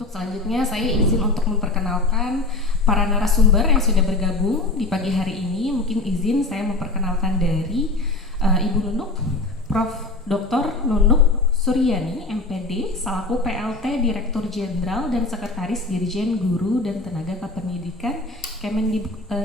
Untuk selanjutnya saya izin untuk memperkenalkan para narasumber yang sudah bergabung di pagi hari ini. Mungkin izin saya memperkenalkan dari Ibu Nunuk, Prof. Dr. Nunuk Suryani, MPD, selaku PLT Direktur Jenderal dan Sekretaris Dirjen Guru dan Tenaga Kependidikan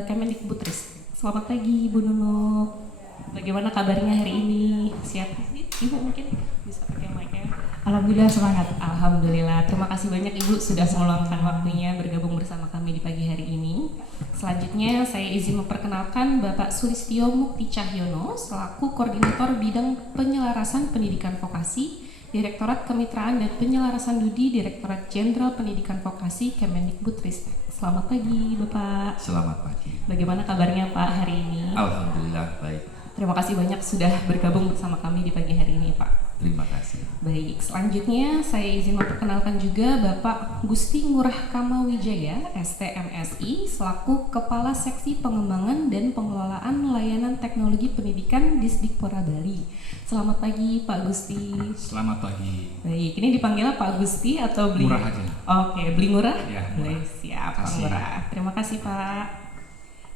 Kemendikbudristek. Selamat pagi Ibu Nunuk. Bagaimana kabarnya hari ini? Siap? Ibu mungkin bisa pakai mic-nya. Alhamdulillah semangat. Alhamdulillah, terima kasih banyak Ibu sudah meluangkan waktunya bergabung bersama kami di pagi hari ini. Selanjutnya saya izin memperkenalkan Bapak Sulistyo Mukti Cahyono selaku Koordinator Bidang Penyelarasan Pendidikan Vokasi, Direktorat Kemitraan dan Penyelarasan Studi Direktorat Jenderal Pendidikan Vokasi Kemendikbudristek. Selamat pagi Bapak. Selamat pagi. Bagaimana kabarnya Pak hari ini? Alhamdulillah baik. Terima kasih banyak sudah bergabung bersama kami di pagi hari ini Pak. Terima kasih. Baik, selanjutnya saya izin memperkenalkan juga Bapak Gusti Ngurah Kamawijaya, STMSI, selaku Kepala Seksi Pengembangan dan Pengelolaan Layanan Teknologi Pendidikan Disdikpora Bali. Selamat pagi Pak Gusti. Selamat pagi. Baik, ini dipanggilnya Pak Gusti atau Beli? Ngurah aja. Oke, Beli Ngurah? Ya, Ngurah. Baik, siap Pak Kasih. Ngurah. Terima kasih Pak.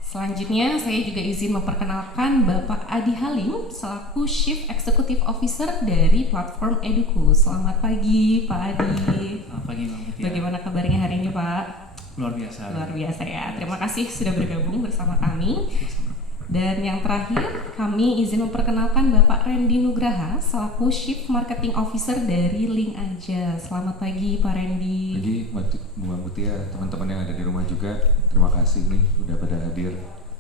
Selanjutnya saya juga izin memperkenalkan Bapak Adi Halim selaku Chief Executive Officer dari platform Eduku. Selamat pagi Pak Adi. Selamat pagi Mbak Mutia. Bagaimana kabarnya hari ini Pak? Luar biasa. Luar biasa ya. Terima kasih sudah bergabung bersama kami. Dan yang terakhir kami izin memperkenalkan Bapak Randy Nugraha selaku Chief Marketing Officer dari Link Aja. Selamat pagi Pak Randy. Pagi Mbak Mutia, teman-teman yang ada di rumah juga, terima kasih nih udah pada hadir.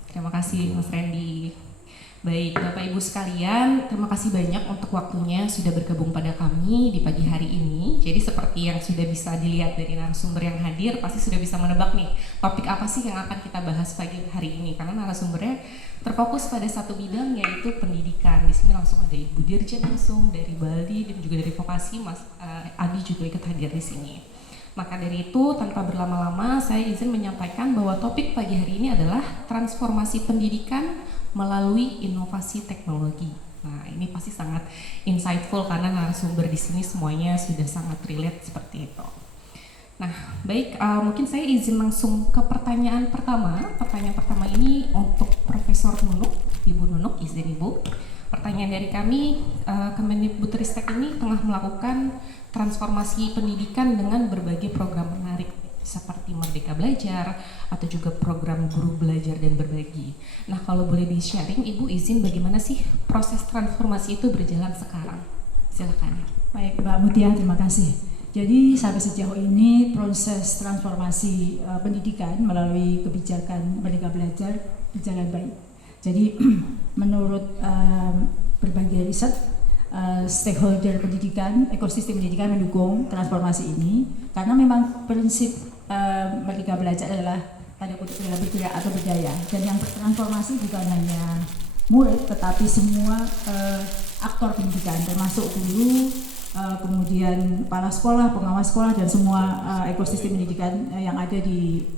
Terima kasih Mas Randy. Baik, Bapak Ibu sekalian, terima kasih banyak untuk waktunya sudah bergabung pada kami di pagi hari ini. Jadi seperti yang sudah bisa dilihat dari narasumber yang hadir, pasti sudah bisa menebak nih topik apa sih yang akan kita bahas pagi hari ini. Karena narasumbernya terfokus pada satu bidang yaitu pendidikan. Di sini langsung ada Ibu Dirjen langsung dari Bali dan juga dari Vokasi, Mas Adi juga ikut hadir di sini. Maka dari itu, tanpa berlama-lama, saya izin menyampaikan bahwa topik pagi hari ini adalah transformasi pendidikan melalui inovasi teknologi. Nah, ini pasti sangat insightful karena narasumber di sini semuanya sudah sangat relate seperti itu. Nah, baik, mungkin saya izin langsung ke pertanyaan pertama. Pertanyaan pertama ini untuk Profesor Nunuk, Ibu Nunuk, izin Ibu. Pertanyaan dari kami, Kemendikbudristek ini tengah melakukan transformasi pendidikan dengan berbagai program menarik seperti Merdeka Belajar atau juga program Guru Belajar dan Berbagi. Nah, kalau boleh di-sharing, Ibu izin bagaimana sih proses transformasi itu berjalan sekarang? Silakan. Baik Mbak Mutia, terima kasih. Jadi sampai sejauh ini proses transformasi pendidikan melalui kebijakan Merdeka Belajar berjalan baik. Jadi menurut berbagai riset, stakeholder pendidikan, ekosistem pendidikan mendukung transformasi ini karena memang prinsip Merdeka Belajar adalah tanda kutip adalah bergerak atau berdaya, dan yang bertransformasi bukan hanya murid tetapi semua aktor pendidikan termasuk guru, kemudian kepala sekolah, pengawas sekolah, dan semua ekosistem pendidikan yang ada di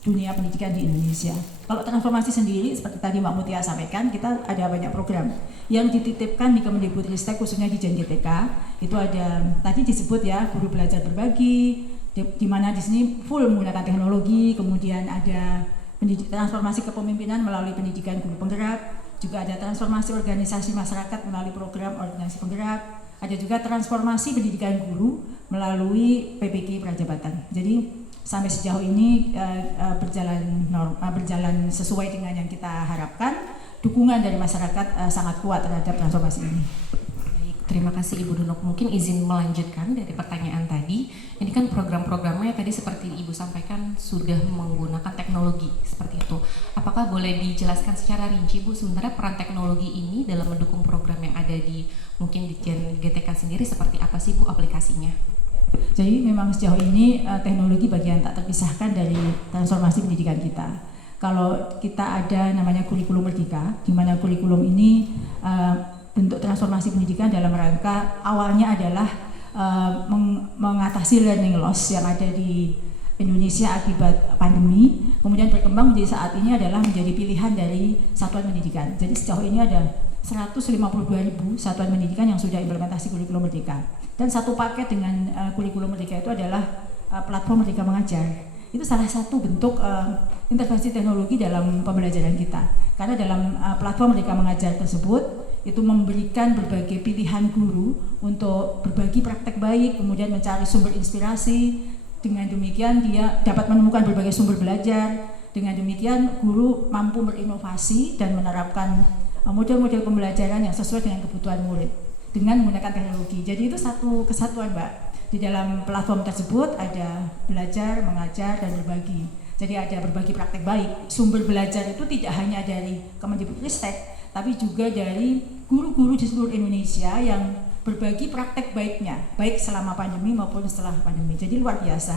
dunia pendidikan di Indonesia. Kalau transformasi sendiri, seperti tadi Mbak Mutia sampaikan, kita ada banyak program yang dititipkan di Kemendikbudristek khususnya di Jen GTK. Itu ada tadi disebut ya, Guru Belajar Berbagi, di mana di sini full menggunakan teknologi. Kemudian ada transformasi kepemimpinan melalui pendidikan guru penggerak, juga ada transformasi organisasi masyarakat melalui program organisasi penggerak. Ada juga transformasi pendidikan guru melalui PPG Prajabatan. Jadi sampai sejauh ini berjalan sesuai dengan yang kita harapkan. Dukungan dari masyarakat sangat kuat terhadap transformasi ini. Baik, terima kasih Ibu Nunuk. Mungkin izin melanjutkan dari pertanyaan tadi. Ini kan program-programnya tadi seperti Ibu sampaikan sudah menggunakan teknologi seperti itu. Apakah boleh dijelaskan secara rinci Bu, sebenarnya peran teknologi ini dalam mendukung program yang ada di mungkin di Jen GTK sendiri seperti apa sih Bu aplikasinya? Jadi memang sejauh ini teknologi bagian tak terpisahkan dari transformasi pendidikan kita. Kalau kita ada namanya kurikulum merdeka, di mana kurikulum ini bentuk transformasi pendidikan dalam rangka awalnya adalah mengatasi learning loss yang ada di Indonesia akibat pandemi, kemudian berkembang menjadi saat ini adalah menjadi pilihan dari satuan pendidikan. Jadi sejauh ini ada 152.000 satuan pendidikan yang sudah implementasi kurikulum merdeka. Dan satu paket dengan kurikulum merdeka itu adalah platform Merdeka Mengajar. Itu salah satu bentuk intervensi teknologi dalam pembelajaran kita. Karena dalam platform Merdeka Mengajar tersebut itu memberikan berbagai pilihan guru untuk berbagi praktek baik, kemudian mencari sumber inspirasi. Dengan demikian dia dapat menemukan berbagai sumber belajar. Dengan demikian guru mampu berinovasi dan menerapkan model-model pembelajaran yang sesuai dengan kebutuhan murid dengan menggunakan teknologi. Jadi itu satu kesatuan, Mbak. Di dalam platform tersebut ada belajar, mengajar, dan berbagi. Jadi ada berbagi praktek baik. Sumber belajar itu tidak hanya dari Kemendikbudristek, tapi juga dari guru-guru di seluruh Indonesia yang berbagi praktek baiknya, baik selama pandemi maupun setelah pandemi. Jadi luar biasa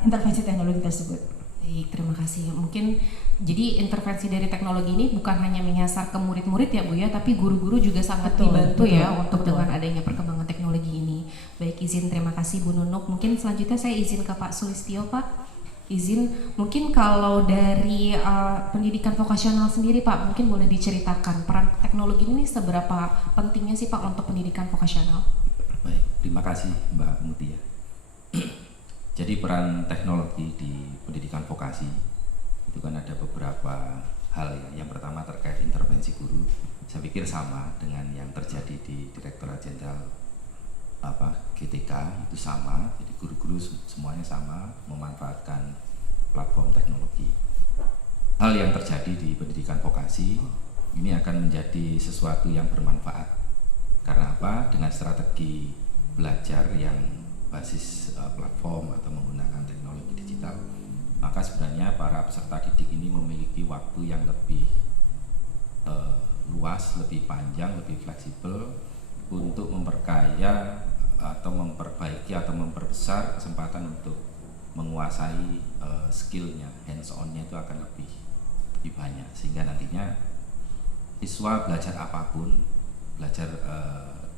intervensi teknologi tersebut. Baik, terima kasih. Mungkin jadi intervensi dari teknologi ini bukan hanya menyasar ke murid-murid ya Bu ya, tapi guru-guru juga sangat dibantu ya untuk dengan adanya perkembangan teknologi ini. Baik, izin terima kasih Bu Nunuk. Mungkin selanjutnya saya izin ke Pak Sulistyo, Pak. Izin, mungkin kalau dari pendidikan vokasional sendiri Pak, mungkin boleh diceritakan peran teknologi ini seberapa pentingnya sih Pak untuk pendidikan vokasional? Baik, terima kasih Mbak Mutia. Jadi peran teknologi di pendidikan vokasi itu kan ada beberapa hal ya. Yang pertama terkait intervensi guru, saya pikir sama dengan yang terjadi di Direktorat Jenderal GTK, itu sama. Jadi guru-guru semuanya sama memanfaatkan platform teknologi. Hal yang terjadi di pendidikan vokasi ini akan menjadi sesuatu yang bermanfaat. Karena apa? Dengan strategi belajar yang basis platform atau menggunakan teknologi digital, maka sebenarnya para peserta didik ini memiliki waktu yang lebih luas, lebih panjang, lebih fleksibel untuk memperkaya atau memperbaiki atau memperbesar kesempatan untuk menguasai skillnya, hands-on-nya itu akan lebih banyak, sehingga nantinya siswa belajar apapun, belajar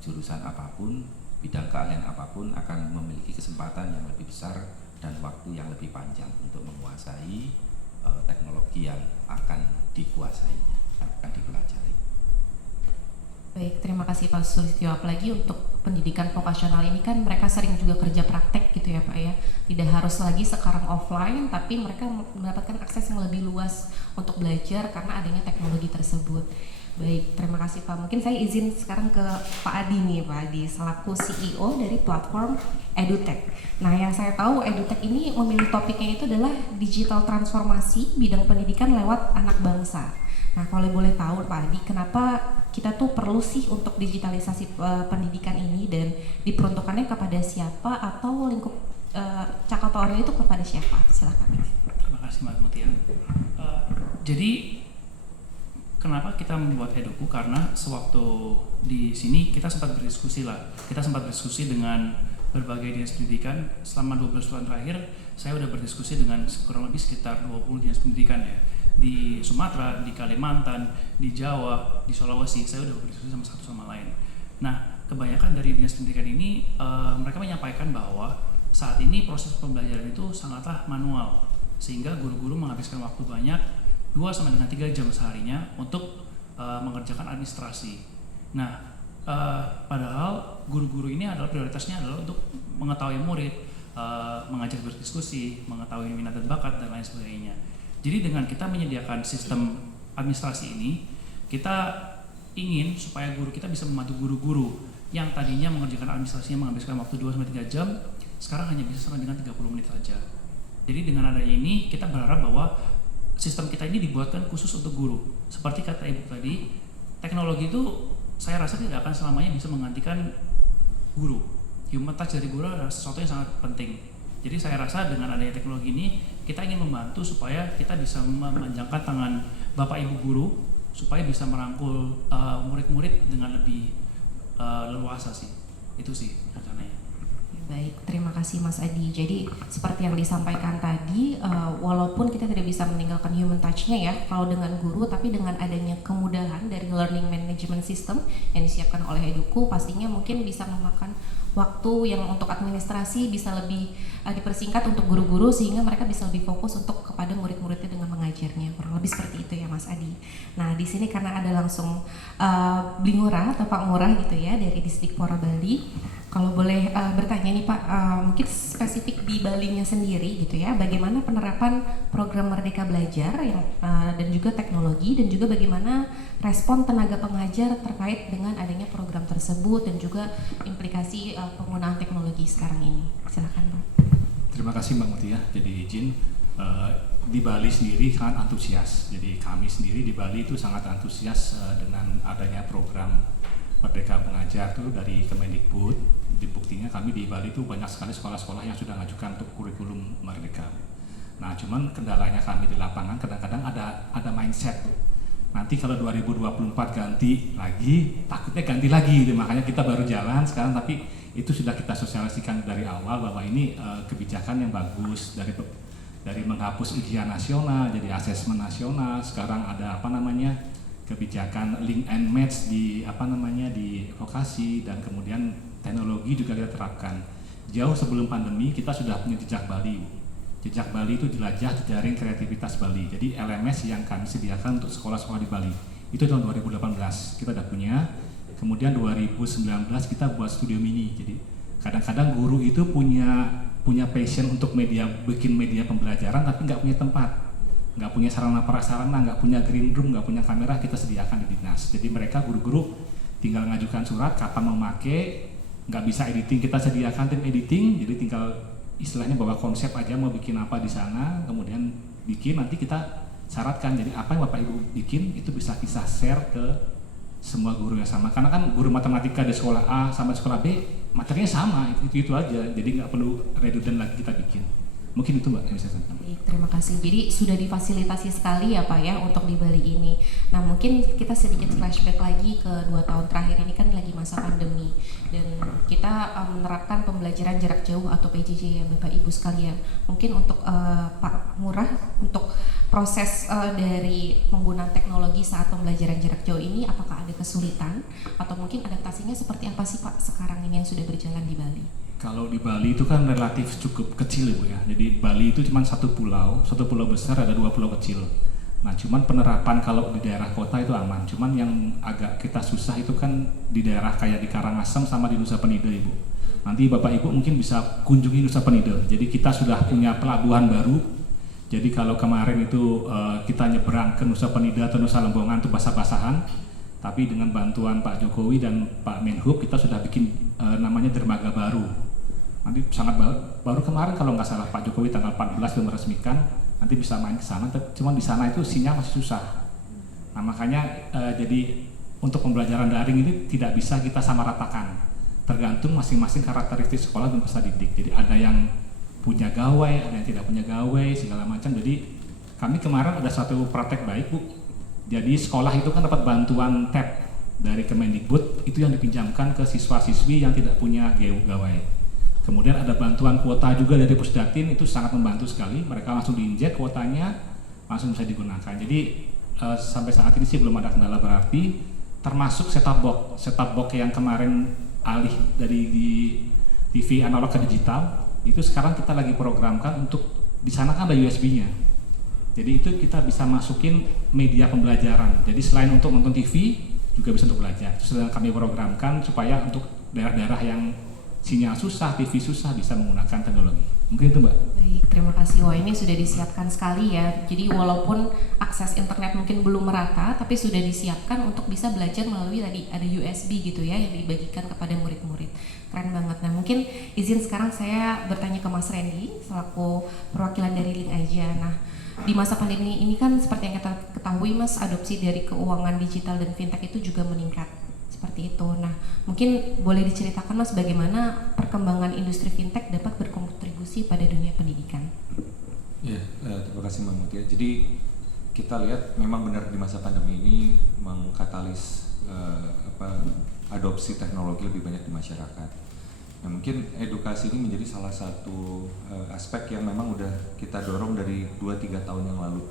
jurusan apapun, bidang keahlian apapun akan memiliki kesempatan yang lebih besar dan waktu yang lebih panjang untuk menguasai teknologi yang akan dikuasainya, akan dipelajari. Baik, terima kasih Pak Sulistyo. Apalagi untuk pendidikan vokasional ini kan mereka sering juga kerja praktek gitu ya Pak ya. Tidak harus lagi sekarang offline, tapi mereka mendapatkan akses yang lebih luas untuk belajar karena adanya teknologi tersebut. Baik, terima kasih Pak. Mungkin saya izin sekarang ke Pak Adi nih, Pak Adi selaku CEO dari platform EduTech. Nah, yang saya tahu EduTech ini memilih topiknya itu adalah digital transformasi bidang pendidikan lewat anak bangsa. Nah, kalau boleh tahu Pak Adi, kenapa kita tuh perlu sih untuk digitalisasi pendidikan ini dan diperuntukannya kepada siapa atau lingkup cakapolanya itu kepada siapa? Silakan. Terima kasih Mbak Mutia. Jadi kenapa kita membuat Eduku? Karena sewaktu di sini kita sempat berdiskusi dengan berbagai dinas pendidikan. Selama 12 bulan terakhir saya udah berdiskusi dengan kurang lebih sekitar 20 dinas pendidikan ya. Di Sumatera, di Kalimantan, di Jawa, di Sulawesi, saya udah berdiskusi sama satu sama lain. Nah, kebanyakan dari dinas pendidikan ini mereka menyampaikan bahwa saat ini proses pembelajaran itu sangatlah manual, sehingga guru-guru menghabiskan waktu banyak 2-3 jam seharinya untuk mengerjakan administrasi. Nah, padahal guru-guru ini adalah prioritasnya adalah untuk mengetahui murid, mengajak berdiskusi, mengetahui minat dan bakat dan lain sebagainya. Jadi dengan kita menyediakan sistem administrasi ini, kita ingin supaya guru kita bisa membantu guru-guru yang tadinya mengerjakan administrasinya menghabiskan waktu 2-3 jam, sekarang hanya bisa sampai dengan 30 menit saja. Jadi dengan adanya ini, kita berharap bahwa sistem kita ini dibuatkan khusus untuk guru. Seperti kata Ibu tadi, teknologi itu saya rasa tidak akan selamanya bisa menggantikan guru. Human touch dari guru adalah sesuatu yang sangat penting. Jadi saya rasa dengan adanya teknologi ini, kita ingin membantu supaya kita bisa memanjangkan tangan Bapak Ibu guru supaya bisa merangkul murid-murid dengan lebih leluasa sih. Itu sih rencananya. Baik, terima kasih Mas Adi. Jadi seperti yang disampaikan tadi, walaupun kita tidak bisa meninggalkan human touch-nya ya, kalau dengan guru, tapi dengan adanya kemudahan dari learning management system yang disiapkan oleh Eduku, pastinya mungkin bisa memakan waktu yang untuk administrasi bisa lebih dipersingkat untuk guru-guru sehingga mereka bisa lebih fokus untuk kepada murid-muridnya dengan mengajarnya. Kurang lebih seperti itu ya Mas Adi. Nah, di sini karena ada langsung Bli Ngurah atau Pak Ngurah gitu ya dari Distrik Pora Bali. Kalau boleh bertanya nih Pak, mungkin spesifik di Bali-nya sendiri gitu ya, bagaimana penerapan program Merdeka Belajar yang dan juga teknologi, dan juga bagaimana respon tenaga pengajar terkait dengan adanya program tersebut dan juga implikasi penggunaan teknologi sekarang ini. Silakan Pak. Terima kasih Mbak Mutia. Jadi izin di Bali sendiri sangat antusias. Jadi kami sendiri di Bali itu sangat antusias dengan adanya program Merdeka Mengajar itu dari Kemendikbud. Di buktinya kami di Bali itu banyak sekali sekolah-sekolah yang sudah mengajukan untuk kurikulum Merdeka. Nah, cuman kendalanya kami di lapangan kadang-kadang ada mindset tuh. Nanti kalau 2024 ganti lagi, takutnya ganti lagi. Makanya kita baru jalan sekarang, tapi itu sudah kita sosialisasikan dari awal bahwa ini kebijakan yang bagus dari menghapus ujian nasional jadi asesmen nasional. Sekarang ada kebijakan link and match di di vokasi, dan kemudian teknologi juga kita terapkan. Jauh sebelum pandemi kita sudah punya jejak Bali. Jejak Bali itu jelajah jejaring kreativitas Bali. Jadi LMS yang kami sediakan untuk sekolah-sekolah di Bali itu tahun 2018 kita udah punya. Kemudian 2019 kita buat studio mini. Jadi kadang-kadang guru itu punya passion untuk bikin media pembelajaran tapi nggak punya tempat, nggak punya sarana prasarana, nggak punya green room, nggak punya kamera, kita sediakan di dinas. Jadi mereka guru-guru tinggal ngajukan surat kapan mau pakai, nggak bisa editing, kita sediakan tim editing. Jadi tinggal istilahnya bawa konsep aja mau bikin apa di sana, kemudian bikin, nanti kita syaratkan. Jadi apa yang Bapak Ibu bikin itu bisa share ke semua guru yang sama. Karena kan guru matematika di sekolah A sama sekolah B materinya sama, itu aja. Jadi nggak perlu redundant lagi kita bikin. Mungkin itu Mbak yang bisa saya sampaikan. Baik, terima kasih. Jadi sudah difasilitasi sekali ya Pak ya untuk di Bali ini. Nah, mungkin kita sedikit flashback lagi ke 2 tahun terakhir ini kan lagi masa pandemi, dan kita menerapkan pembelajaran jarak jauh atau PJJ ya Bapak Ibu sekalian. Mungkin untuk Pak Ngurah, untuk proses dari penggunaan teknologi saat pembelajaran jarak jauh ini, apakah ada kesulitan atau mungkin adaptasinya seperti apa sih Pak sekarang ini yang sudah berjalan di Bali? Kalau di Bali itu kan relatif cukup kecil Ibu ya. Jadi Bali itu cuma satu pulau besar, ada 2 pulau kecil. Nah, cuman penerapan kalau di daerah kota itu aman. Cuman yang agak kita susah itu kan di daerah kayak di Karangasem sama di Nusa Penida Ibu. Nanti Bapak Ibu mungkin bisa kunjungi Nusa Penida. Jadi kita sudah punya pelabuhan baru. Jadi kalau kemarin itu kita nyebrang ke Nusa Penida atau Nusa Lembongan itu basah-basahan. Tapi dengan bantuan Pak Jokowi dan Pak Menhub kita sudah bikin namanya dermaga baru. Nanti sangat baru kemarin kalau nggak salah Pak Jokowi tanggal 14 meresmikan, nanti bisa main ke sana. Cuma di sana itu sinyal masih susah. Nah, makanya jadi untuk pembelajaran daring ini tidak bisa kita samaratakan. Tergantung masing-masing karakteristik sekolah dan peserta didik. Jadi ada yang punya gawai, ada yang tidak punya gawai, segala macam. Jadi kami kemarin ada satu praktek baik Bu. Jadi sekolah itu kan dapat bantuan tab dari Kemendikbud, itu yang dipinjamkan ke siswa-siswi yang tidak punya gawai. Kemudian ada bantuan kuota juga dari Pusdatin, itu sangat membantu sekali. Mereka langsung diinjek kuotanya, langsung bisa digunakan. Jadi sampai saat ini sih belum ada kendala berarti, termasuk set-top box yang kemarin alih dari di TV analog ke digital, itu sekarang kita lagi programkan untuk di sana kan ada USB-nya. Jadi itu kita bisa masukin media pembelajaran. Jadi selain untuk nonton TV, juga bisa untuk belajar. Itu sedang kami programkan supaya untuk daerah-daerah yang sinyal susah, TV susah bisa menggunakan teknologi. Mungkin itu Mbak. Baik, terima kasih. Wah, ini sudah disiapkan sekali ya. Jadi walaupun akses internet mungkin belum merata, tapi sudah disiapkan untuk bisa belajar melalui tadi ada USB gitu ya yang dibagikan kepada murid-murid. Keren banget. Nah, mungkin izin sekarang saya bertanya ke Mas Randy selaku perwakilan dari Link aja. Nah, di masa pandemi ini kan seperti yang kita ketahui Mas, adopsi dari keuangan digital dan fintech itu juga meningkat. Seperti itu. Nah, mungkin boleh diceritakan Mas bagaimana perkembangan industri fintech dapat berkontribusi pada dunia pendidikan? Ya, terima kasih Mbak Mutia. Jadi kita lihat memang benar di masa pandemi ini mengkatalis adopsi teknologi lebih banyak di masyarakat. Nah, mungkin edukasi ini menjadi salah satu aspek yang memang udah kita dorong dari 2-3 tahun yang lalu,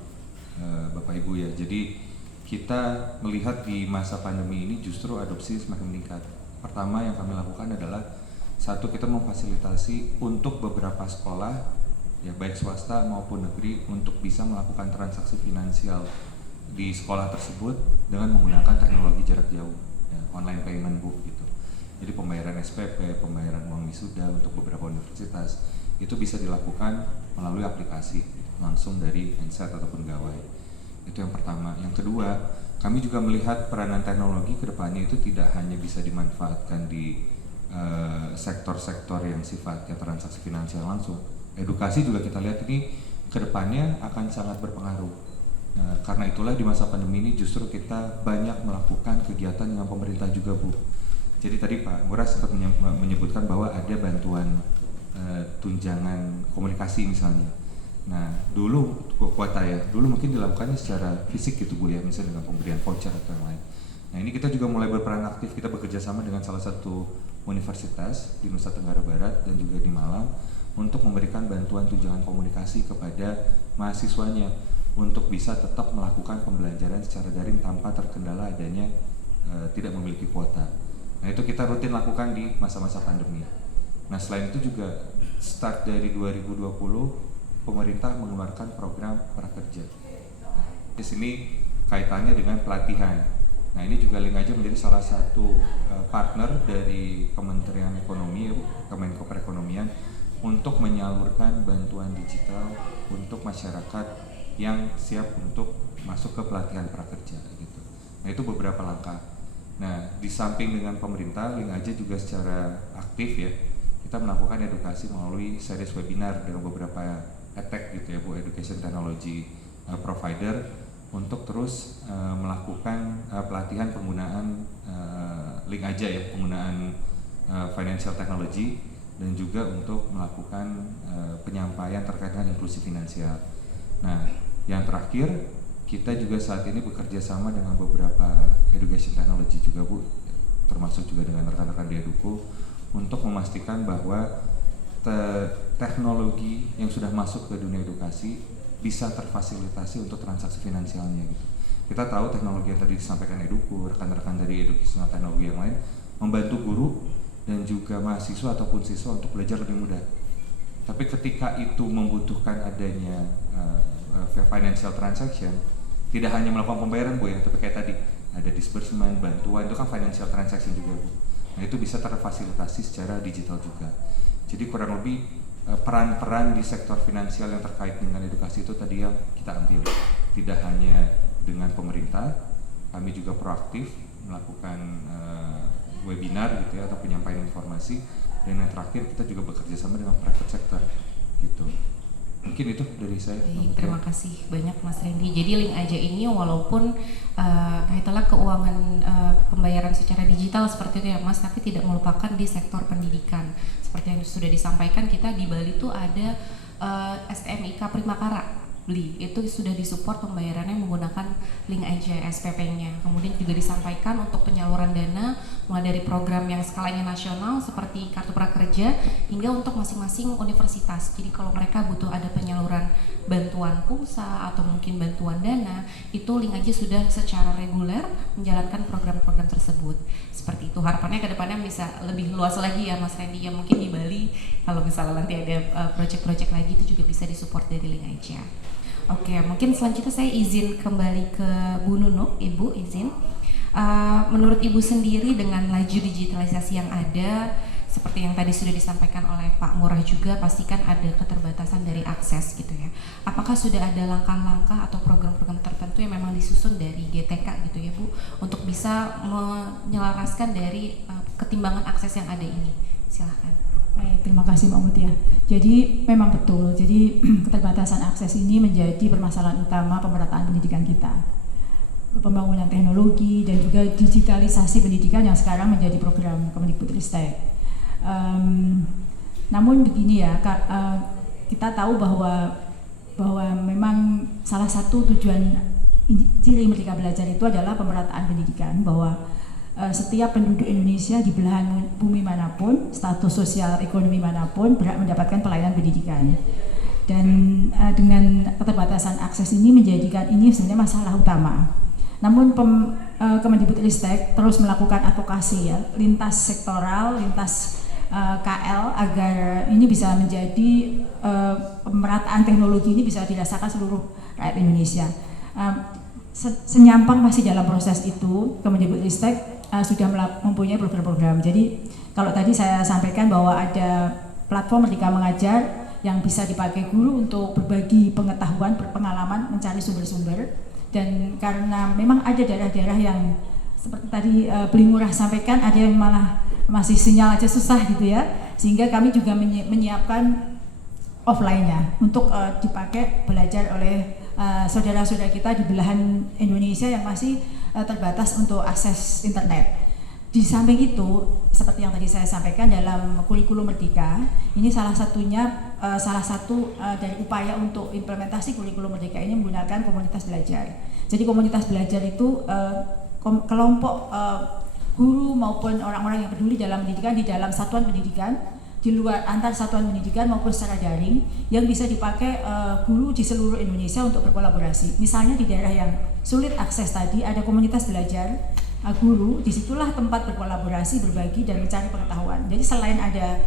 Bapak Ibu ya. Jadi kita melihat di masa pandemi ini justru adopsi semakin meningkat. Pertama yang kami lakukan adalah satu, kita memfasilitasi untuk beberapa sekolah ya baik swasta maupun negeri untuk bisa melakukan transaksi finansial di sekolah tersebut dengan menggunakan teknologi jarak jauh ya, online payment Bu gitu. Jadi pembayaran SPP, pembayaran uang wisuda untuk beberapa universitas itu bisa dilakukan melalui aplikasi langsung dari handset ataupun gawai. Itu yang pertama. Yang kedua, kami juga melihat peranan teknologi ke depannya itu tidak hanya bisa dimanfaatkan di sektor-sektor yang sifatnya transaksi finansial langsung. Edukasi juga kita lihat ini ke depannya akan sangat berpengaruh. Karena itulah di masa pandemi ini justru kita banyak melakukan kegiatan dengan pemerintah juga, Bu. Jadi tadi Pak Ngurah sempat menyebutkan bahwa ada bantuan tunjangan komunikasi misalnya. Nah, dulu kuota ya, dulu mungkin dilakukannya secara fisik gitu Bu ya, misalnya dengan pemberian voucher atau yang lain. Nah, ini kita juga mulai berperan aktif, kita bekerja sama dengan salah satu universitas di Nusa Tenggara Barat dan juga di Malang untuk memberikan bantuan tunjangan komunikasi kepada mahasiswanya untuk bisa tetap melakukan pembelajaran secara daring tanpa terkendala adanya tidak memiliki kuota. Nah, itu kita rutin lakukan di masa-masa pandemi. Nah, selain itu juga start dari 2020 pemerintah mengeluarkan program prakerja. Nah, di sini kaitannya dengan pelatihan. Nah, ini juga Link Aja menjadi salah satu partner dari Kementerian Ekonomi, Kemenko Perekonomian untuk menyalurkan bantuan digital untuk masyarakat yang siap untuk masuk ke pelatihan prakerja gitu. Nah, itu beberapa langkah. Nah, di samping dengan pemerintah, Link Aja juga secara aktif ya, kita melakukan edukasi melalui series webinar dengan beberapa EdTech gitu ya Bu, Education Technology Provider untuk terus melakukan pelatihan penggunaan Link Aja ya, penggunaan financial technology dan juga untuk melakukan penyampaian terkait dengan inklusi finansial. Nah, yang terakhir, kita juga saat ini bekerja sama dengan beberapa education technology juga Bu, termasuk juga dengan rekan-rekan di Eduku untuk memastikan bahwa teknologi yang sudah masuk ke dunia edukasi bisa terfasilitasi untuk transaksi finansialnya gitu. Kita tahu teknologi yang tadi disampaikan Eduku, rekan-rekan dari educational teknologi yang lain membantu guru dan juga mahasiswa ataupun siswa untuk belajar lebih mudah. Tapi ketika itu membutuhkan adanya financial transaction, tidak hanya melakukan pembayaran Bu ya, tapi kayak tadi ada disbursement, bantuan, itu kan financial transaction juga Bu. Nah, itu bisa terfasilitasi secara digital juga. Jadi kurang lebih peran-peran di sektor finansial yang terkait dengan edukasi itu tadi yang kita ambil. Tidak hanya dengan pemerintah, kami juga proaktif melakukan webinar gitu ya, atau penyampaian informasi. Dan yang terakhir kita juga bekerja sama dengan private sector gitu. Mungkin itu dari saya. Baik, terima kasih banyak Mas Randy. Jadi Link Aja ini walaupun kaitanlah keuangan pembayaran secara digital seperti itu ya Mas, tapi tidak melupakan di sektor pendidikan. Seperti yang sudah disampaikan, kita di Bali itu ada STMIK Primakara Beli, itu sudah disupport pembayarannya menggunakan Link Aja SPP-nya. Kemudian juga disampaikan untuk penyaluran dana mulai dari program yang skalanya nasional seperti Kartu Prakerja hingga untuk masing-masing universitas. Jadi kalau mereka butuh ada penyaluran bantuan pulsa atau mungkin bantuan dana, itu Link Aja sudah secara reguler menjalankan program-program tersebut. Seperti itu, harapannya ke depannya bisa lebih luas lagi ya Mas Randy, ya mungkin di Bali kalau misalnya nanti ada project-project lagi itu juga bisa disupport dari Link Aja. Oke, mungkin selanjutnya saya izin kembali ke Bu Nunuk, Ibu izin. Menurut Ibu sendiri dengan laju digitalisasi yang ada, seperti yang tadi sudah disampaikan oleh Pak Ngurah juga, pastikan ada keterbatasan dari akses gitu ya. Apakah sudah ada langkah-langkah atau program-program tertentu yang memang disusun dari GTK gitu ya Bu, untuk bisa menyelaraskan dari ketimbangan akses yang ada ini? Silahkan. Baik, terima kasih Mbak Mutia. Jadi memang betul, jadi keterbatasan akses ini menjadi permasalahan utama pemerataan pendidikan kita. Pembangunan teknologi dan juga digitalisasi pendidikan yang sekarang menjadi program Kemendikbudristek. Namun begini ya, kita tahu bahwa memang salah satu tujuan ciri Merdeka Belajar itu adalah pemerataan pendidikan, bahwa setiap penduduk Indonesia di belahan bumi manapun, status sosial ekonomi manapun berhak mendapatkan pelayanan pendidikan. Dan dengan keterbatasan akses ini menjadikan ini sebenarnya masalah utama. Namun Kemendikbudristek terus melakukan advokasi ya, lintas sektoral, lintas KL agar ini bisa menjadi pemerataan teknologi ini bisa dirasakan seluruh rakyat Indonesia. Senyampang masih dalam proses itu, Kemendikbudristek sudah mempunyai program-program. Jadi kalau tadi saya sampaikan bahwa ada platform Merdeka Mengajar yang bisa dipakai guru untuk berbagi pengetahuan, pengalaman, mencari sumber-sumber. Dan karena memang ada daerah-daerah yang seperti tadi Beli Murah sampaikan, ada yang malah masih sinyal aja susah gitu ya, sehingga kami juga menyiapkan offline-nya untuk dipakai belajar oleh saudara-saudara kita di belahan Indonesia yang masih terbatas untuk akses internet. Di samping itu, seperti yang tadi saya sampaikan dalam kurikulum Merdeka, ini salah satu dari upaya untuk implementasi kurikulum Merdeka ini menggunakan komunitas belajar. Jadi komunitas belajar itu kelompok guru maupun orang-orang yang peduli dalam pendidikan di dalam satuan pendidikan, di luar antar satuan pendidikan maupun secara daring, yang bisa dipakai guru di seluruh Indonesia untuk berkolaborasi. Misalnya di daerah yang sulit akses tadi ada komunitas belajar guru, disitulah tempat berkolaborasi, berbagi dan mencari pengetahuan. Jadi selain ada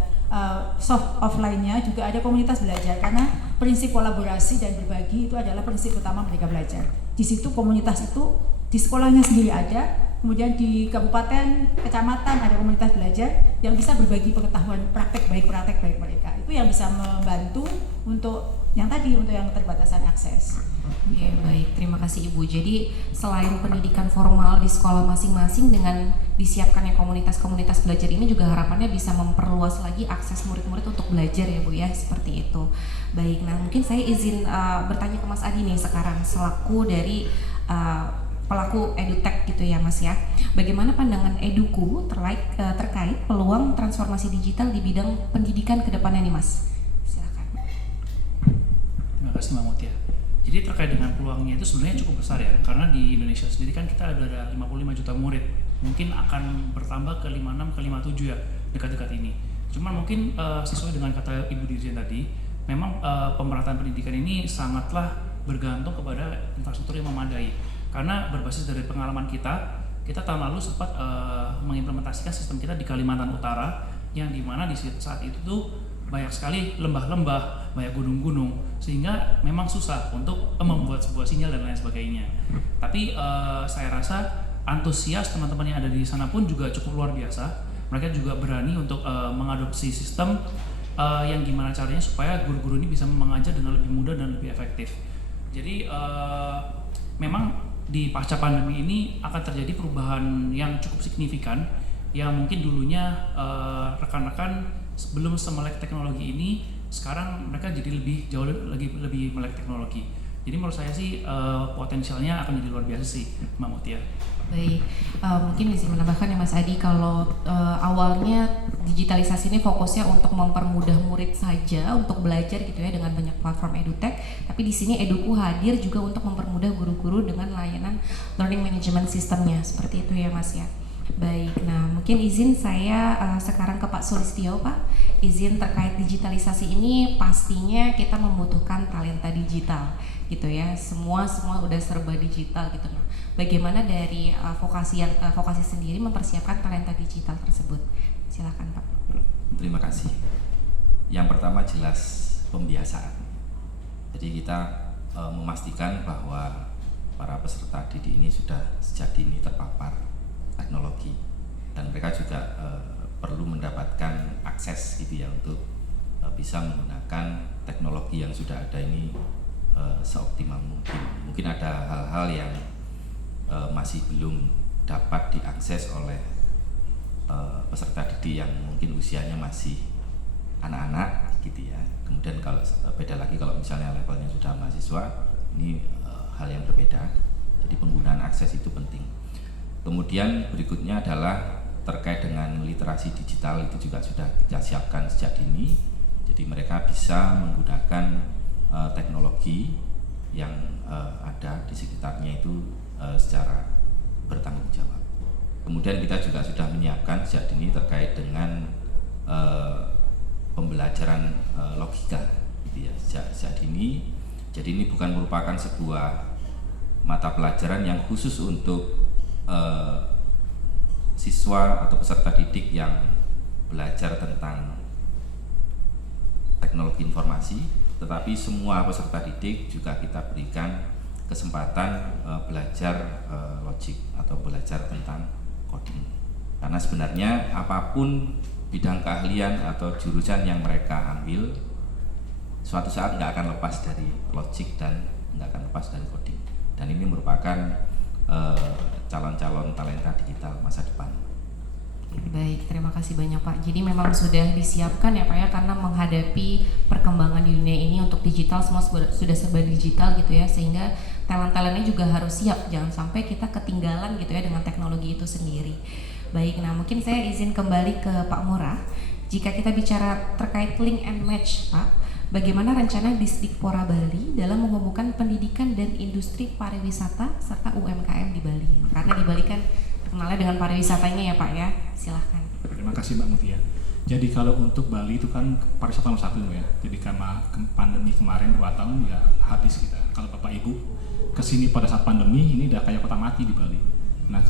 soft offline-nya juga ada komunitas belajar, karena prinsip kolaborasi dan berbagi itu adalah prinsip utama Merdeka Belajar. Di situ komunitas itu di sekolahnya sendiri ada, kemudian di kabupaten, kecamatan ada komunitas belajar yang bisa berbagi pengetahuan praktek baik mereka. Itu yang bisa membantu untuk yang keterbatasan akses. Oke, baik, terima kasih Ibu. Jadi selain pendidikan formal di sekolah masing-masing, dengan disiapkannya komunitas-komunitas belajar ini juga harapannya bisa memperluas lagi akses murid-murid untuk belajar ya Bu ya, seperti itu. Baik, nah mungkin saya izin bertanya ke Mas Adi nih sekarang selaku dari pelaku edutech gitu ya Mas ya. Bagaimana pandangan Eduku terkait peluang transformasi digital di bidang pendidikan ke depannya nih Mas? Silakan. Terima kasih Mbak Mutia. Jadi terkait dengan peluangnya itu sebenarnya cukup besar ya, karena di Indonesia sendiri kan kita ada 55 juta murid, mungkin akan bertambah ke 56 ke 57 ya dekat-dekat ini. Cuman mungkin sesuai dengan kata Ibu Dirjen tadi, memang pemerataan pendidikan ini sangatlah bergantung kepada infrastruktur yang memadai. Karena berbasis dari pengalaman kita tahun lalu sempat mengimplementasikan sistem kita di Kalimantan Utara, yang dimana di saat itu tuh banyak sekali lembah-lembah, banyak gunung-gunung, sehingga memang susah untuk membuat sebuah sinyal dan lain sebagainya. Tapi saya rasa antusias teman-teman yang ada di sana pun juga cukup luar biasa. Mereka juga berani untuk mengadopsi sistem yang gimana caranya supaya guru-guru ini bisa mengajar dengan lebih mudah dan lebih efektif. Jadi memang di pasca pandemi ini akan terjadi perubahan yang cukup signifikan, yang mungkin dulunya rekan-rekan sebelum semelek teknologi ini, sekarang mereka jadi jauh lebih melek teknologi. Jadi menurut saya sih potensialnya akan jadi luar biasa sih Mbak Mutia. Baik, mungkin bisa menambahkan ya Mas Adi, kalau awalnya digitalisasi ini fokusnya untuk mempermudah murid saja untuk belajar gitu ya dengan banyak platform edutech, tapi di sini Eduku hadir juga untuk mempermudah guru-guru dengan layanan learning management systemnya, seperti itu ya Mas ya. Baik, nah mungkin izin saya sekarang ke Pak Sulistyo Pak, izin terkait digitalisasi ini pastinya kita membutuhkan talenta digital gitu ya, semua udah serba digital gitu. Nah, bagaimana dari vokasi sendiri mempersiapkan talenta digital tersebut? Silakan Pak. Terima kasih. Yang pertama jelas pembiasaan. Jadi kita memastikan bahwa para peserta didik ini sudah sejak dini terpapar teknologi, dan mereka juga perlu mendapatkan akses gitu ya untuk bisa menggunakan teknologi yang sudah ada ini seoptimal mungkin. Mungkin ada hal-hal yang masih belum dapat diakses oleh peserta didik yang mungkin usianya masih anak-anak gitu ya. Kemudian kalau beda lagi kalau misalnya levelnya sudah mahasiswa, ini hal yang berbeda. Jadi penggunaan akses itu penting. Kemudian berikutnya adalah terkait dengan literasi digital, itu juga sudah kita siapkan sejak dini. Jadi mereka bisa menggunakan teknologi yang ada di sekitarnya itu secara bertanggung jawab. Kemudian kita juga sudah menyiapkan sejak dini terkait dengan pembelajaran logika gitu ya, sejak dini. Jadi ini bukan merupakan sebuah mata pelajaran yang khusus untuk siswa atau peserta didik yang belajar tentang teknologi informasi, tetapi semua peserta didik juga kita berikan kesempatan belajar logik atau belajar tentang coding. Karena sebenarnya apapun bidang keahlian atau jurusan yang mereka ambil, suatu saat nggak akan lepas dari logik dan nggak akan lepas dari coding. Dan ini merupakan calon-calon talenta digital masa depan. Baik, terima kasih banyak Pak. Jadi memang sudah disiapkan ya Pak ya, karena menghadapi perkembangan di dunia ini untuk digital, semua sudah serba digital gitu ya, sehingga talent-talentnya juga harus siap, jangan sampai kita ketinggalan gitu ya dengan teknologi itu sendiri. Baik, nah mungkin saya izin kembali ke Pak Murah. Jika kita bicara terkait link and match Pak, bagaimana rencana Disdikpora Bali dalam menghubungkan pendidikan dan industri pariwisata serta UMKM di Bali? Karena di Bali kan terkenalnya dengan pariwisatanya ya Pak ya, silahkan. Terima kasih Mbak Mutia. Jadi kalau untuk Bali itu kan pariwisata nomor 1 ya. Jadi karena pandemi kemarin 2 tahun ya habis kita. Kalau Bapak Ibu kesini pada saat pandemi ini udah kayak kota mati di Bali. Nah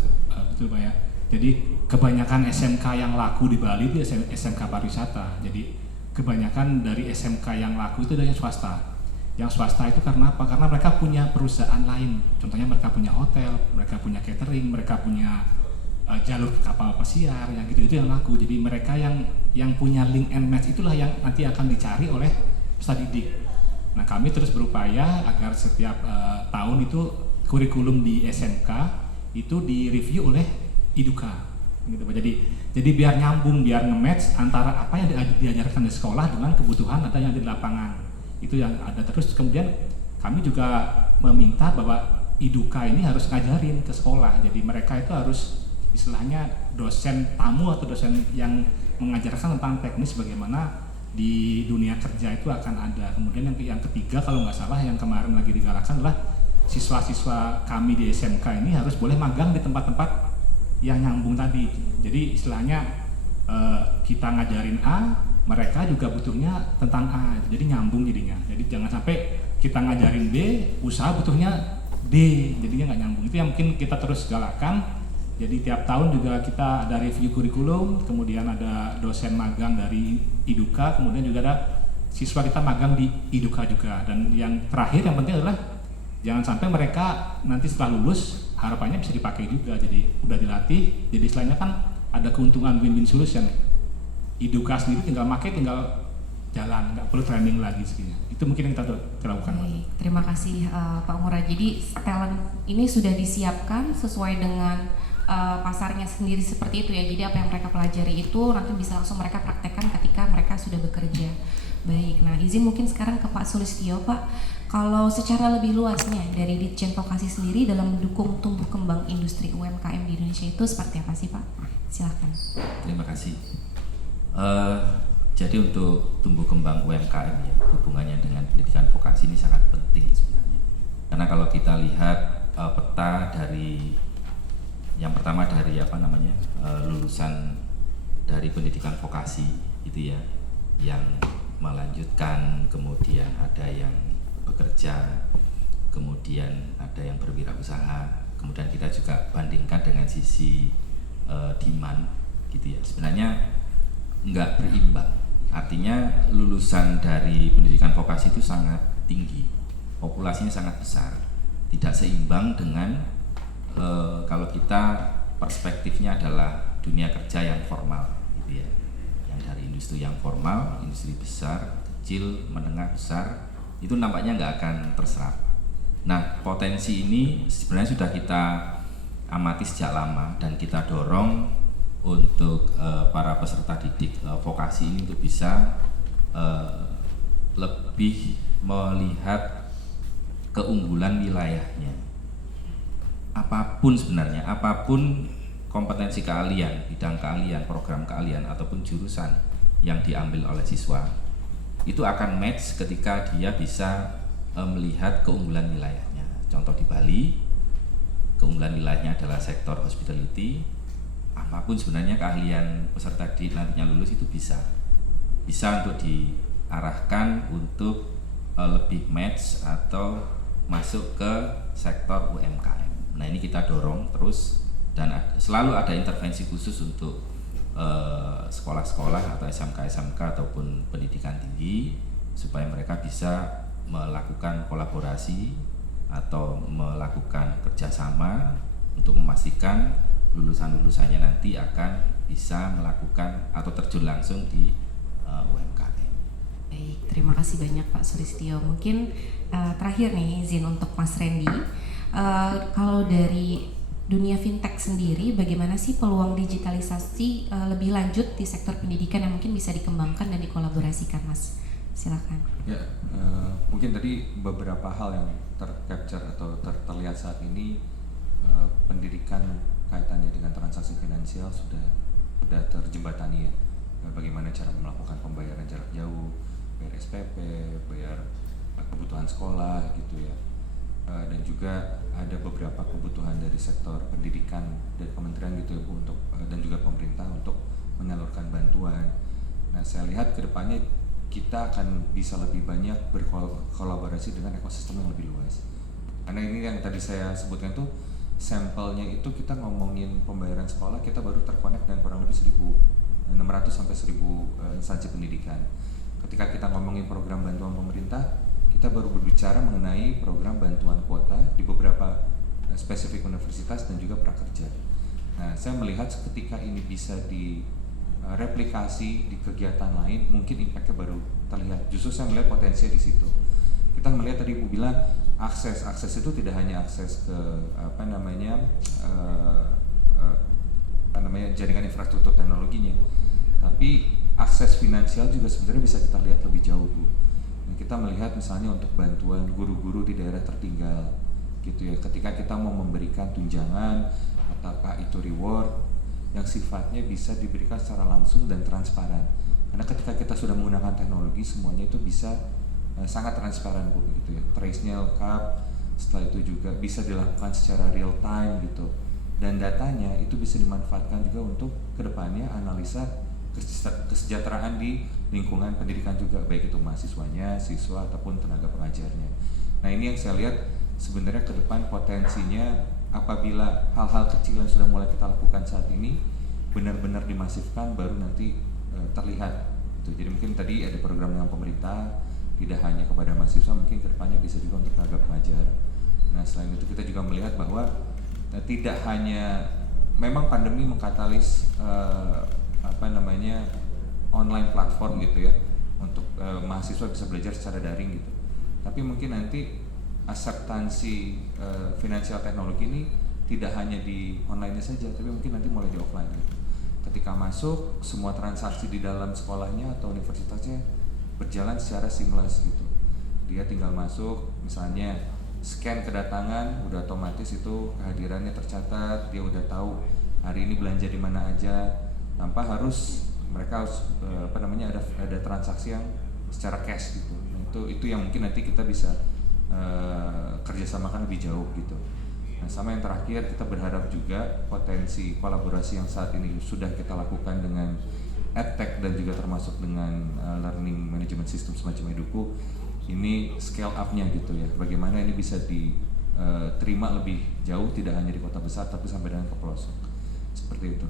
betul Pak ya. Jadi kebanyakan SMK yang laku di Bali itu SMK pariwisata. Jadi kebanyakan dari SMK yang laku itu dari swasta. Yang swasta itu karena apa? Karena mereka punya perusahaan lain. Contohnya mereka punya hotel, mereka punya catering, mereka punya jalur kapal pesiar, yang gitu-gitu yang laku. Jadi mereka yang punya link and match itulah yang nanti akan dicari oleh peserta didik. Nah kami terus berupaya agar setiap tahun itu kurikulum di SMK itu direview oleh Iduka. Gitu. Jadi biar nyambung, biar nge-match antara apa yang diajarkan di sekolah dengan kebutuhan ada yang di lapangan. Itu yang ada. Terus kemudian kami juga meminta bahwa Iduka ini harus ngajarin ke sekolah. Jadi mereka itu harus istilahnya dosen tamu atau dosen yang mengajarkan tentang teknis bagaimana di dunia kerja itu akan ada. Kemudian yang ketiga kalau nggak salah yang kemarin lagi digalakan adalah siswa-siswa kami di SMK ini harus boleh magang di tempat-tempat yang nyambung tadi. Jadi istilahnya kita ngajarin A, mereka juga butuhnya tentang A, jadi nyambung jadinya. Jadi jangan sampai kita ngajarin B, usaha butuhnya D, jadinya nggak nyambung. Itu yang mungkin kita terus galakan. Jadi tiap tahun juga kita ada review kurikulum, kemudian ada dosen magang dari Iduka, kemudian juga ada siswa kita magang di Iduka juga. Dan yang terakhir yang penting adalah jangan sampai mereka nanti setelah lulus harapannya bisa dipakai juga. Jadi udah dilatih, jadi istilahnya kan ada keuntungan win-win solution. Iduka sendiri tinggal pakai, tinggal jalan, nggak perlu training lagi sebenarnya. Itu mungkin yang kita lakukan. Baik, terima kasih Pak Murah. Jadi talent ini sudah disiapkan sesuai dengan pasarnya sendiri seperti itu ya. Jadi apa yang mereka pelajari itu nanti bisa langsung mereka praktekkan ketika mereka sudah bekerja. Baik, nah izin mungkin sekarang ke Pak Sulistyo Pak. Kalau secara lebih luasnya dari Ditjen Vokasi sendiri dalam mendukung tumbuh kembang industri UMKM di Indonesia itu seperti apa sih Pak? Silahkan. Terima kasih. Jadi untuk tumbuh kembang UMKM ya, hubungannya dengan pendidikan vokasi ini sangat penting sebenarnya. Karena kalau kita lihat peta dari yang pertama dari lulusan dari pendidikan vokasi itu ya, yang melanjutkan, kemudian ada yang bekerja, kemudian ada yang berwirausaha, kemudian kita juga bandingkan dengan sisi demand gitu ya. Sebenarnya nggak berimbang. Artinya lulusan dari pendidikan vokasi itu sangat tinggi, populasinya sangat besar, tidak seimbang dengan kalau kita perspektifnya adalah dunia kerja yang formal gitu ya, yang dari industri yang formal, industri besar, kecil, menengah, besar, itu nampaknya nggak akan terserap. Nah potensi ini sebenarnya sudah kita amati sejak lama dan kita dorong untuk para peserta didik vokasi ini untuk bisa lebih melihat keunggulan wilayahnya. Apapun sebenarnya, apapun kompetensi keahlian, bidang keahlian, program keahlian ataupun jurusan yang diambil oleh siswa itu akan match ketika dia bisa melihat keunggulan wilayahnya. Contoh di Bali, keunggulan wilayahnya adalah sektor hospitality. Apapun sebenarnya keahlian peserta didik nantinya lulus itu bisa untuk diarahkan untuk lebih match atau masuk ke sektor UMKM. Nah ini kita dorong terus dan selalu ada intervensi khusus untuk sekolah-sekolah atau SMK ataupun pendidikan tinggi supaya mereka bisa melakukan kolaborasi atau melakukan kerjasama untuk memastikan lulusan-lulusannya nanti akan bisa melakukan atau terjun langsung di UMKM. Baik, terima kasih banyak Pak Sulistyo. Mungkin terakhir nih izin untuk Mas Randy. Kalau dari dunia fintech sendiri, bagaimana sih peluang digitalisasi lebih lanjut di sektor pendidikan yang mungkin bisa dikembangkan dan dikolaborasikan, Mas? Silakan. Ya, mungkin tadi beberapa hal yang tercapture atau terlihat saat ini, pendidikan kaitannya dengan transaksi finansial sudah terjembatani ya. Bagaimana cara melakukan pembayaran jarak jauh, bayar SPP, bayar kebutuhan sekolah gitu ya. Dan juga ada beberapa kebutuhan dari sektor pendidikan dari kementerian gitu ya Bu, untuk dan juga pemerintah untuk menyalurkan bantuan. Nah, saya lihat ke depannya kita akan bisa lebih banyak berkolaborasi dengan ekosistem yang lebih luas. Karena ini yang tadi saya sebutkan tuh, sampelnya itu kita ngomongin pembayaran sekolah, kita baru terkonek dengan kurang lebih 1.600 sampai 1.000 instansi pendidikan. Ketika kita ngomongin program bantuan pemerintah, kita baru berbicara mengenai program bantuan kuota di beberapa spesifik universitas dan juga prakerja. Nah, saya melihat ketika ini bisa direplikasi di kegiatan lain, mungkin impact-nya baru terlihat. Justru saya melihat potensi di situ. Kita melihat tadi Ibu bilang akses itu tidak hanya akses ke jaringan infrastruktur teknologinya, tapi akses finansial juga sebenarnya bisa kita lihat lebih jauh Bu. Nah, kita melihat misalnya untuk bantuan guru-guru di daerah tertinggal gitu ya, ketika kita mau memberikan tunjangan ataukah itu reward yang sifatnya bisa diberikan secara langsung dan transparan. Karena ketika kita sudah menggunakan teknologi, semuanya itu bisa sangat transparan Bu gitu ya. Trace-nya lengkap, setelah itu juga bisa dilakukan secara real time gitu. Dan datanya itu bisa dimanfaatkan juga untuk kedepannya analisa kesejahteraan di lingkungan pendidikan juga, baik itu mahasiswanya, siswa ataupun tenaga pengajarnya. Nah, ini yang saya lihat sebenarnya ke depan potensinya apabila hal-hal kecil yang sudah mulai kita lakukan saat ini benar-benar dimasifkan, baru nanti terlihat. Gitu. Jadi mungkin tadi ada program dengan pemerintah, tidak hanya kepada mahasiswa, mungkin kedepannya bisa juga untuk tenaga pengajar. Nah, selain itu kita juga melihat bahwa tidak hanya memang pandemi mengkatalis online platform gitu ya, untuk mahasiswa bisa belajar secara daring gitu. Tapi mungkin nanti akseptansi finansial teknologi ini tidak hanya di online saja, tapi mungkin nanti mulai di offline gitu. Ketika masuk, semua transaksi di dalam sekolahnya atau universitasnya berjalan secara seamless gitu. Dia tinggal masuk, misalnya scan kedatangan, udah otomatis itu kehadirannya tercatat, dia udah tahu hari ini belanja di mana aja, tanpa harus mereka harus ada transaksi yang secara cash gitu. Nah, itu yang mungkin nanti kita bisa kerjasamakan lebih jauh gitu. Nah, sama yang terakhir, kita berharap juga potensi kolaborasi yang saat ini sudah kita lakukan dengan EdTech dan juga termasuk dengan learning management system semacam Eduku, ini scale up-nya gitu ya. Bagaimana ini bisa diterima lebih jauh, tidak hanya di kota besar tapi sampai dengan ke pelosok. Seperti itu.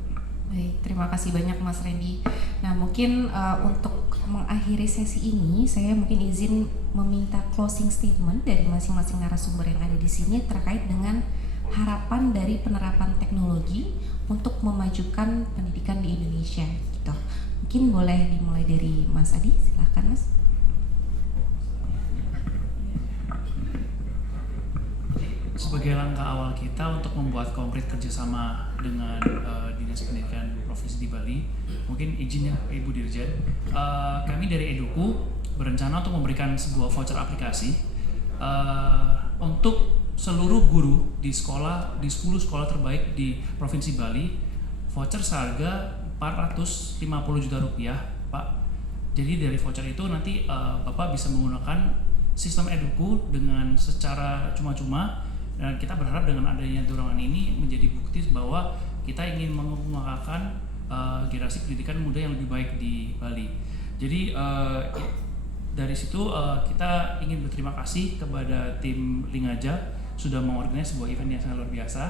Baik, terima kasih banyak Mas Randy. Nah, mungkin untuk mengakhiri sesi ini, saya mungkin izin meminta closing statement dari masing-masing narasumber yang ada di sini terkait dengan harapan dari penerapan teknologi untuk memajukan pendidikan di Indonesia gitu. Mungkin boleh dimulai dari Mas Adi, silahkan Mas. Sebagai langkah awal kita untuk membuat konkret kerjasama dengan Dinas Pendidikan Provinsi di Bali, mungkin izin ya Ibu Dirjen, kami dari Eduku berencana untuk memberikan sebuah voucher aplikasi untuk seluruh guru di sekolah, di 10 sekolah terbaik di Provinsi Bali, voucher seharga 450 juta rupiah, Pak. Jadi dari voucher itu nanti Bapak bisa menggunakan sistem Eduku dengan secara cuma-cuma, dan kita berharap dengan adanya dorongan ini menjadi bukti bahwa kita ingin mengembangkan generasi pendidikan muda yang lebih baik di Bali. Jadi dari situ kita ingin berterima kasih kepada tim Lingaja sudah mengorganisasi sebuah event yang sangat luar biasa,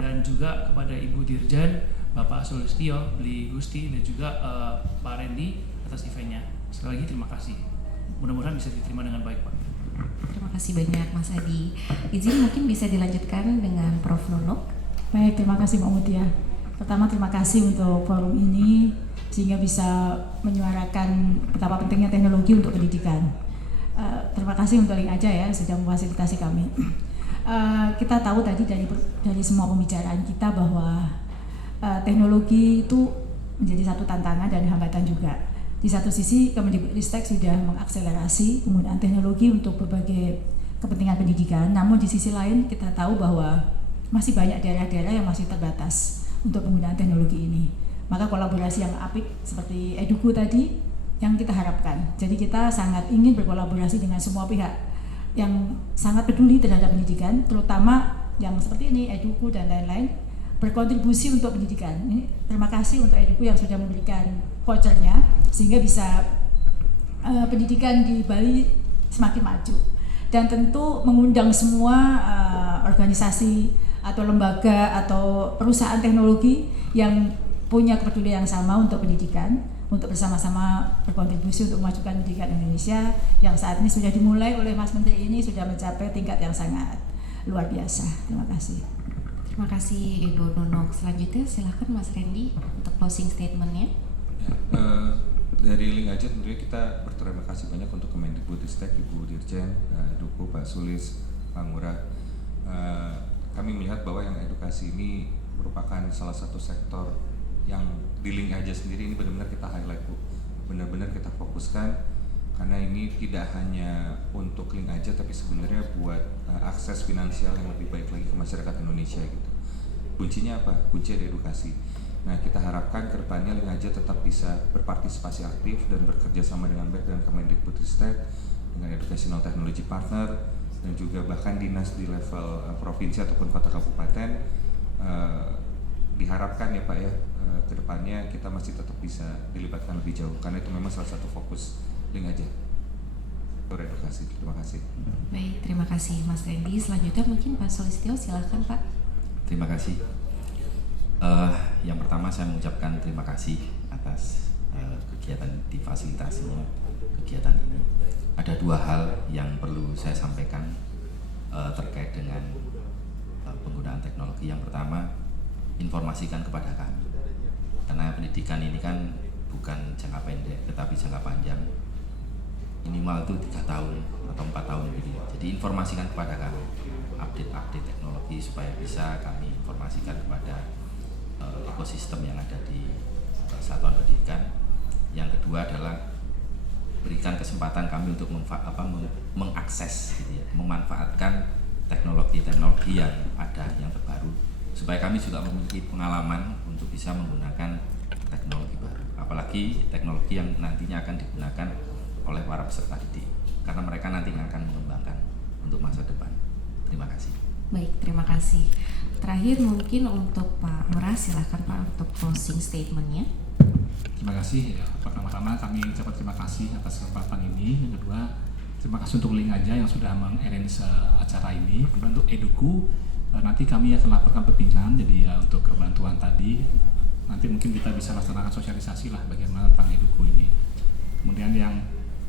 dan juga kepada Ibu Dirjen, Bapak Sulistyo, Beli Gusti, dan juga Pak Randy atas eventnya. Sekali lagi terima kasih. Mudah-mudahan bisa diterima dengan baik, Pak. Terima kasih banyak Mas Adi. Izin mungkin bisa dilanjutkan dengan Prof. Nunuk. Baik, terima kasih Mbak Mutia. Pertama terima kasih untuk forum ini sehingga bisa menyuarakan betapa pentingnya teknologi untuk pendidikan. Terima kasih untuk Link Aja ya sudah memfasilitasi kami. Kita tahu tadi dari semua pembicaraan kita bahwa teknologi itu menjadi satu tantangan dan hambatan juga. Di satu sisi Kemendikbudristek sudah mengakselerasi penggunaan teknologi untuk berbagai kepentingan pendidikan, namun di sisi lain kita tahu bahwa masih banyak daerah-daerah yang masih terbatas untuk penggunaan teknologi ini. Maka kolaborasi yang apik seperti Eduku tadi yang kita harapkan. Jadi kita sangat ingin berkolaborasi dengan semua pihak yang sangat peduli terhadap pendidikan, terutama yang seperti ini, Eduku dan lain-lain, berkontribusi untuk pendidikan. Ini terima kasih untuk Eduku yang sudah memberikan vouchernya sehingga bisa pendidikan di Bali semakin maju. Dan tentu mengundang semua organisasi atau lembaga atau perusahaan teknologi yang punya kepedulian yang sama untuk pendidikan, untuk bersama-sama berkontribusi untuk memajukan pendidikan Indonesia yang saat ini sudah dimulai oleh Mas Menteri ini sudah mencapai tingkat yang sangat luar biasa. Terima kasih. Terima kasih Ibu Nunung. Selanjutnya silakan Mas Randy untuk closing statement-nya. Ya, dari Link Aja tentunya kita berterima kasih banyak untuk Kemendikbudristek, Ibu Dirjen, Eduku, Pak Sulis, Pak Ngurah. Kami melihat bahwa yang edukasi ini merupakan salah satu sektor yang di Link Aja sendiri ini benar-benar kita highlight, Bu. Benar-benar kita fokuskan karena ini tidak hanya untuk Link Aja tapi sebenarnya buat akses finansial yang lebih baik lagi ke masyarakat Indonesia gitu. Kuncinya apa? Kunci ada edukasi. Nah, kita harapkan ke depannya Link Aja tetap bisa berpartisipasi aktif dan bekerja sama dengan baik dengan Kemendikbudristek, dengan Educational Technology Partner, dan juga bahkan dinas di level provinsi ataupun kota kabupaten. Diharapkan ya Pak ya, ke depannya kita masih tetap bisa dilibatkan lebih jauh, karena itu memang salah satu fokus Link Aja. Edukasi. Terima kasih. Baik, terima kasih Mas Randy. Selanjutnya mungkin Pak Solistio, silakan Pak. Terima kasih. Yang pertama saya mengucapkan terima kasih atas kegiatan difasilitasinya kegiatan ini. Ada dua hal yang perlu saya sampaikan terkait dengan penggunaan teknologi. Yang pertama, informasikan kepada kami, karena pendidikan ini kan bukan jangka pendek tetapi jangka panjang, minimal itu 3 tahun atau 4 tahun gitu. Jadi informasikan kepada kami update teknologi supaya bisa kami informasikan kepada ekosistem yang ada di satuan pendidikan. Yang kedua adalah berikan kesempatan kami untuk mengakses gitu ya, memanfaatkan teknologi yang ada yang terbaru supaya kami juga memiliki pengalaman untuk bisa menggunakan teknologi baru, apalagi teknologi yang nantinya akan digunakan oleh para peserta didik karena mereka nanti akan mengembangkan untuk masa depan. Terima kasih. Baik, terima kasih. Terakhir mungkin untuk Pak Ngurah, silakan Pak untuk closing statement-nya. Terima kasih. Ya, pertama-tama kami ucapkan terima kasih atas kesempatan ini. Yang kedua, terima kasih untuk Link Aja yang sudah mengarrange acara ini. Kemudian untuk Eduku, nanti kami akan laporkan pimpinan. Jadi untuk bantuan tadi, nanti mungkin kita bisa laksanakan sosialisasi lah bagaimana tentang Eduku ini. Kemudian yang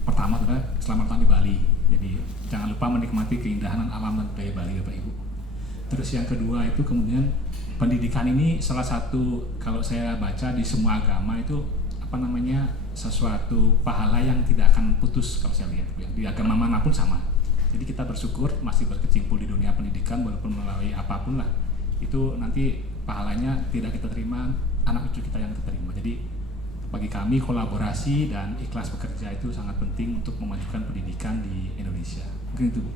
pertama adalah selamat datang di Bali. Jadi jangan lupa menikmati keindahan alam dan budaya Bali, Bapak Ibu. Terus yang kedua itu kemudian pendidikan ini salah satu, kalau saya baca di semua agama itu sesuatu pahala yang tidak akan putus kalau saya lihat ya. Di agama manapun sama. Jadi kita bersyukur masih berkecimpung di dunia pendidikan walaupun melalui apapun lah. Itu nanti pahalanya tidak kita terima, anak cucu kita yang kita terima. Jadi bagi kami kolaborasi dan ikhlas bekerja itu sangat penting untuk memajukan pendidikan di Indonesia. Mungkin itu, Bu.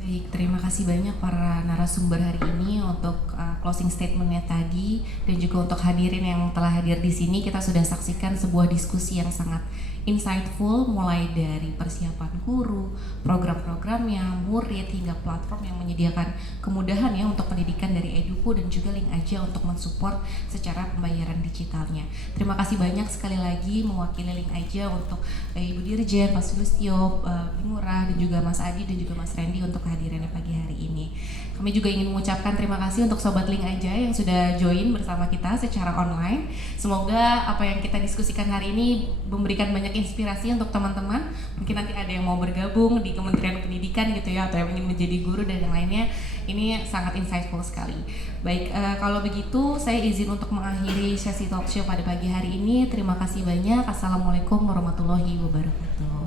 Baik, terima kasih banyak para narasumber hari ini untuk closing statement-nya tadi dan juga untuk hadirin yang telah hadir di sini. Kita sudah saksikan sebuah diskusi yang sangat insightful, mulai dari persiapan guru, program-programnya, murid, hingga platform yang menyediakan kemudahan ya untuk pendidikan dari Eduku dan juga Link Aja untuk mensupport secara pembayaran digitalnya. Terima kasih banyak sekali lagi mewakili Link Aja untuk Ibu Dirjen, Pak Sulistyo, Ibu Ngurah, dan juga Mas Adi dan juga Mas Randy untuk kehadirannya pagi hari ini. Kami juga ingin mengucapkan terima kasih untuk Sobat Link Aja yang sudah join bersama kita secara online. Semoga apa yang kita diskusikan hari ini memberikan banyak banyak inspirasi untuk teman-teman. Mungkin nanti ada yang mau bergabung di Kementerian Pendidikan gitu ya, atau yang ingin menjadi guru dan yang lainnya. Ini sangat insightful sekali. Baik, kalau begitu saya izin untuk mengakhiri sesi talk show pada pagi hari ini. Terima kasih banyak. Assalamualaikum warahmatullahi wabarakatuh.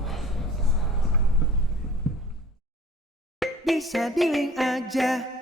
Bisa di link aja.